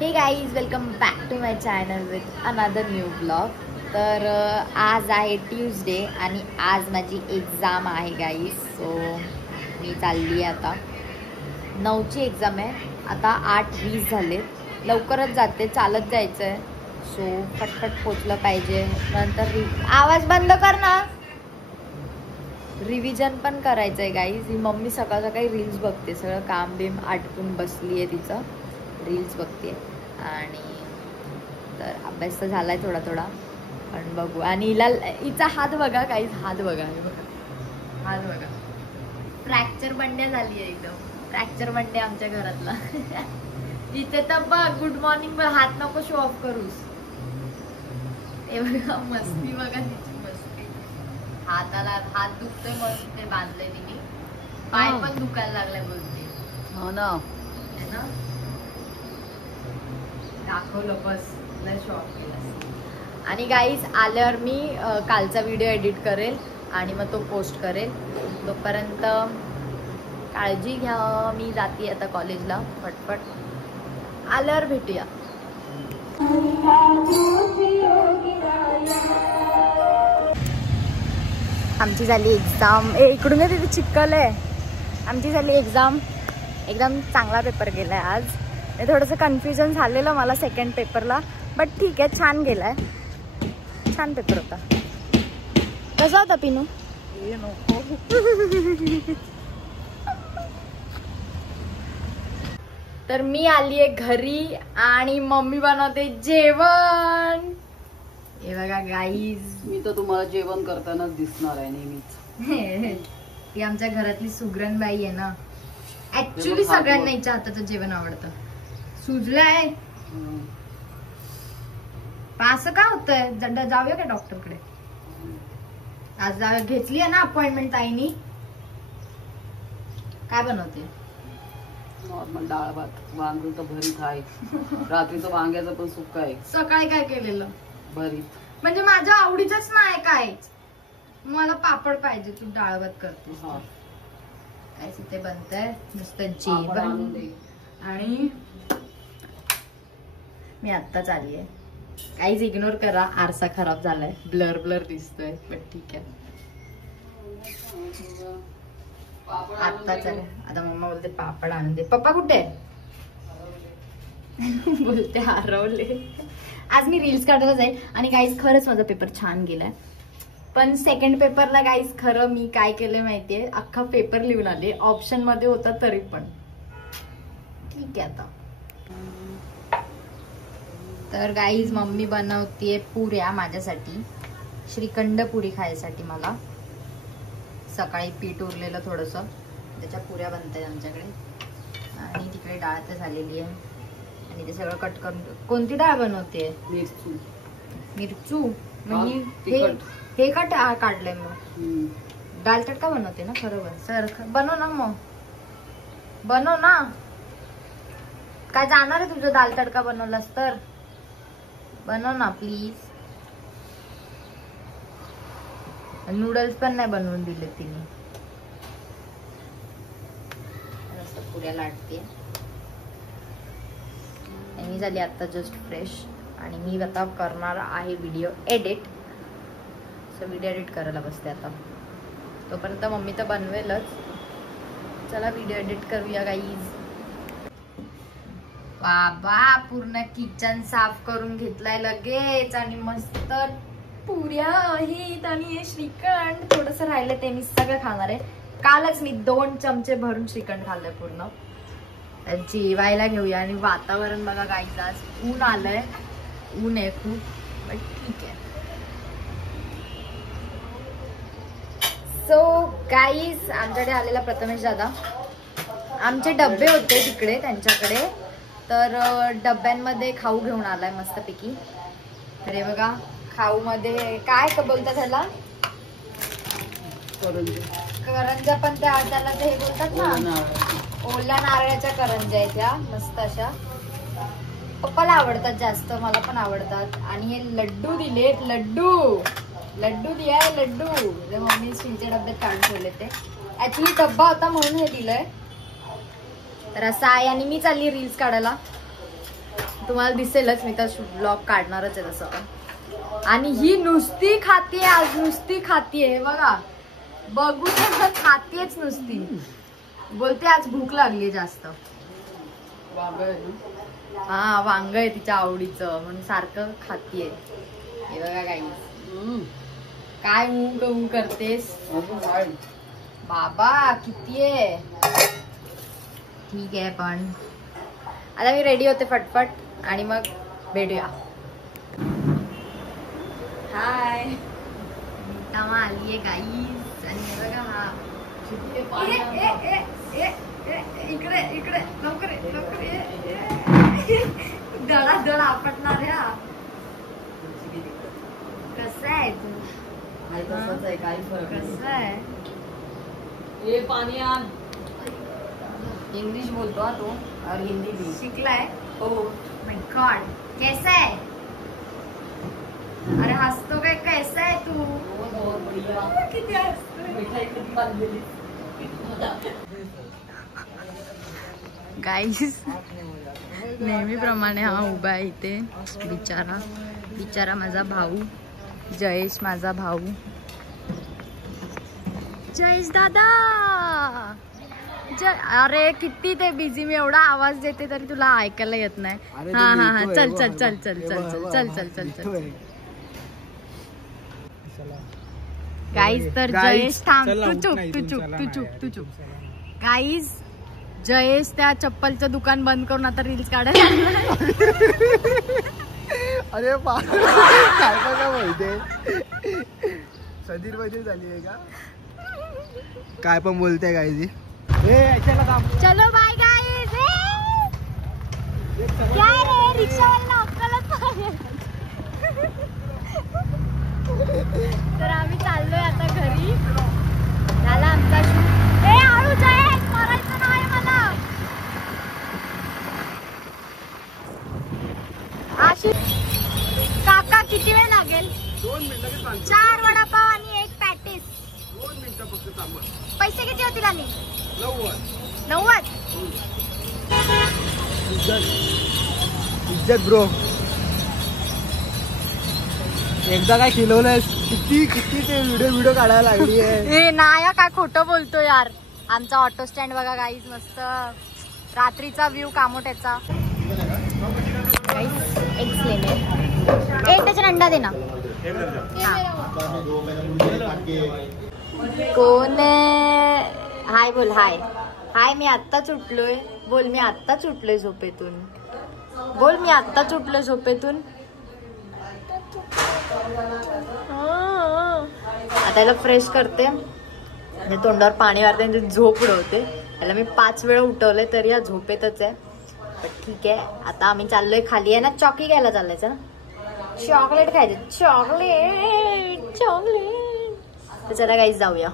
हे guys, welcome back to my channel with another new blog. तर आज आहे ट्यूजडे आणि आज माझी एक्झाम आहे गाईज. सो मी चालली आहे आता. 9ची एक्झाम आहे. आता 8:20 झाले. लवकरच जाते, चालत जायचं आहे. सो पटपट पोचलं पाहिजे. नंतर आवाज बंद कर ना. रिव्हिजन पण करायचं आहे गाईज. ही मम्मी सकाळ सकाळी रील्स बघते. सगळं काम बिम आटपून बसली आहे, तिचं रील्स बघते. आणि तर अभ्यास तर झालाय थोडा थोडा, पण बघू. आणि हिचा हात बघा काहीच, हात बघा, हात बघा. फ्रॅक्चर बंड्या झाली आहे एकदम. फ्रॅक्चर बंड्या आमच्या घरातला. इथे तर बघ, गुड मॉर्निंग, हात नको शो ऑफ करूस. हे बघा मस्ती, बघा तिची मस्ती. हाताला हात दुखतोय म्हणून ते बांधलंय तिने. पाय पण दुखायला लागलाय बोलते. हो ना, है ना. दाखवलं बस, लय शॉक केला. आणि गाईज, आल्यावर मी कालचा व्हिडिओ एडिट करेल आणि मग तो पोस्ट करेल. तोपर्यंत काळजी घ्या. मी जाते आता कॉलेजला. पटपट आल्यावर भेटूया. आमची झाली एक्झाम. इकडून तिथे चिखल आहे. आमची झाली एक्झाम. एकदम चांगला पेपर गेलाय आज. थोडंसं कन्फ्युजन झालेलं मला सेकंड पेपरला, बट ठीक आहे, छान गेलाय. छान पेपर होता. कसा होता पिनू? तर मी आली आहे घरी आणि मम्मी बनवते जेवण. हे बघा गाईज, मी तर तुम्हाला जेवण करतानाच दिसणार आहे नेहमीच. ती आमच्या घरातली सुगरणबाई आहे ना. ऍक्च्युली सगळ्यांना हिच्या हाताचं जेवण आवडतं. सुजलाय. असं का होतंय? जाऊया का डॉक्टरकडे? आज घेतली आहे ना अपॉइंटमेंट ताईनी. काय बनवते? नॉर्मल डाळ भात. वांग तर भरीत आहे. रात्रीचं वांग्याचं पण सुक्क आहे. सकाळी काय केलेलं? भरीत. म्हणजे माझ्या आवडीचंच नाही काय. मला पापड पाहिजे. तू डाळ भात करतेस. काय तिथे बनतंय नुसतं जेवण. आणि मी आत्ताच आली आहे. काहीच इग्नोर करा, आरसा खराब झालाय, ब्लर ब्लर दिसतोय, पण ठीक आहे. आत्ताच आले. आता मम्मा बोलते पापड आणून दे. पप्पा कुठे? बोलते हरवले. आज मी रील्स काढायला जाईल. आणि गाईज, खरंच माझा पेपर छान गेलाय. पण सेकंड पेपरला गाईज खरं मी काय केलं माहितीये, अख्खा पेपर लिहून आले. ऑप्शन मध्ये होता तरी पण ठीक आहे. आता तर गाईज, मम्मी बनवतीये पुऱ्या माझ्यासाठी. श्रीखंड पुरी खायसाठी मला. सकाळी पीठ उरलेलं थोडंसं, त्याच्या पुऱ्या बनतायत आमच्याकडे. आणि तिकडे डाळ तर झालेली आहे. आणि ते सगळं कट करून. कोणती डाळ बनवते? मिरचू. मिरचू म्हणजे हे कट काढलंय. मग दाल तडका बनवते ना? बरोबर सर, बनव ना. मग बनव ना. काय जाणार आहे तुझं? दाल तडका बनवलास तर बनव ना प्लीज. नूडल्स पण नाही बनवून दिले तिने. पुऱ्या लाटते. मी झाली आता जस्ट फ्रेश. आणि मी आता करणार आहे video edit. So video edit करायला बसते आता. तोपर्यंत मम्मी तर बनवेलच. चला व्हिडिओ एडिट करूया गाईज. बाबा, पूर्ण किचन साफ करून घेतलाय लगेच. आणि मस्त पुऱ्या आहेत. आणि श्रीखंड थोडस राहिलं, ते मी सगळं खाणार आहे. कालच मी 2 चमचे भरून श्रीखंड खाल्लंय पूर्ण. जेवायला घेऊया. आणि वातावरण बघा गाईज, आज ऊन आलंय. ऊन आहे खूप, पण ठीक आहे. सो गाईज, आमच्याकडे आलेला प्रथमेश दादा. आमचे डबे होते तिकडे त्यांच्याकडे, तर डब्यांमध्ये खाऊ घेऊन आलाय मस्तपैकी. तर हे बघा, खाऊ मध्ये काय बोलतात त्याला? करंजा. पण त्याला ते हे बोलतात ना, ओल्या नारळाच्या करंजा आहेत त्या, मस्त अशा. पप्पाला आवडतात जास्त, मला पण आवडतात. आणि हे लड्डू दिलेत. लड्डू दियाय लड्डू. मम्मी स्टीलच्या डब्यात काढून ठेवले. ते ऍक्च्युली डब्बा होता म्हणून हे दिलंय. तर असं आहे. आणि मी चालली रील्स काढायला. तुम्हाला दिसेलच, मी तर ब्लॉग काढणारच आहे तसं. आणि ही नुसती खातीये आज, नुसती खातीये. हे बघा, बघू तर खातीयेच नुसती. बोलते आज भूक लागली जास्त. हा, वांग आहे तिच्या आवडीचं म्हणून सारखं खातीये. हे बघा काही काय ऊन करतेस बाबा, किती आहे. ठीक आहे, पण आता मी रेडी होते फटफट आणि मग भेटूया. हाय, मीठामा आली आहे गाईस. आणि हे बघा हा इकडे इकडे लवकर दडा दड आपटणार ह्या. कसं आहे तू? कसं आहे? ये पाणी आण. इंग्लिश बोलतो हा तो और हिंदी भी शिकलाय. हो. माय गॉड, कैसा है? अरे हसतो काय? कैसा आहे तू? बहुत बढ़िया. किती हसतोय. मिठाई किती खाल्लेली. गाईस, नेहमीप्रमाणे हा उभा आहे इथे. बिचारा माझा भाऊ जयेश, माझा भाऊ जयेश दादा. अरे किती ते बिझी, मी एवढा आवाज देते तरी तुला ऐकायला येत नाही. हा हा हा, चल चल चल चल चल चल चल चल चल चल. गाईज, तर जयेश थांब, तू चुप. गाईज, जयेश त्या चप्पलचं दुकान बंद करून आता रील्स काढायला. अरे काय बघा माहितीये, सदीर मध्ये झाली आहे का काय पण बोलते गाईजी. चलो बाय गाईज. काय रे, रिक्षावाला अक्कलच नाही. तर आम्ही चाललोय आता घरी. झाला आमचा शूट. हळू जयेश, मरायचं नाही मला. आशिष काका, किती वेळ लागेल? 2 मिनिटं. 4 वडापाव आणि 1 पॅटीस. 2 मिनिटं फक्त थांबा. पैसे किती होतील? आणि 90. 90. इज्जत ब्रो. एकदा काय खिलवलंय, किती ते व्हिडिओ काढायला लागली आहे. ए नाया, काय खोटं बोलतो यार. आमचा ऑटो स्टँड बघा गाईज, मस्त रात्रीचा व्ह्यू कामोट्याचा. एग्स लेने, एक डझन अंडा देना. कोण हाय बोल. हाय हाय, मी आत्ताच उठलोय. बोल, मी आत्ताच उठलोय झोपेतून. बोल, मी आत्ताच उठलोय झोपेतून. आता याला फ्रेश करते, तोंडावर पाणी मारते, झोप उडवते. याला मी 5 वेळा उठवलंय तरी या झोपेतच आहे. ठीक आहे, आता आम्ही चाललोय खाली. आहे ना, चॉकी घ्यायला चाललायचं ना, चॉकलेट खायचं. चॉकलेट. तर चला गाईज, जाऊया.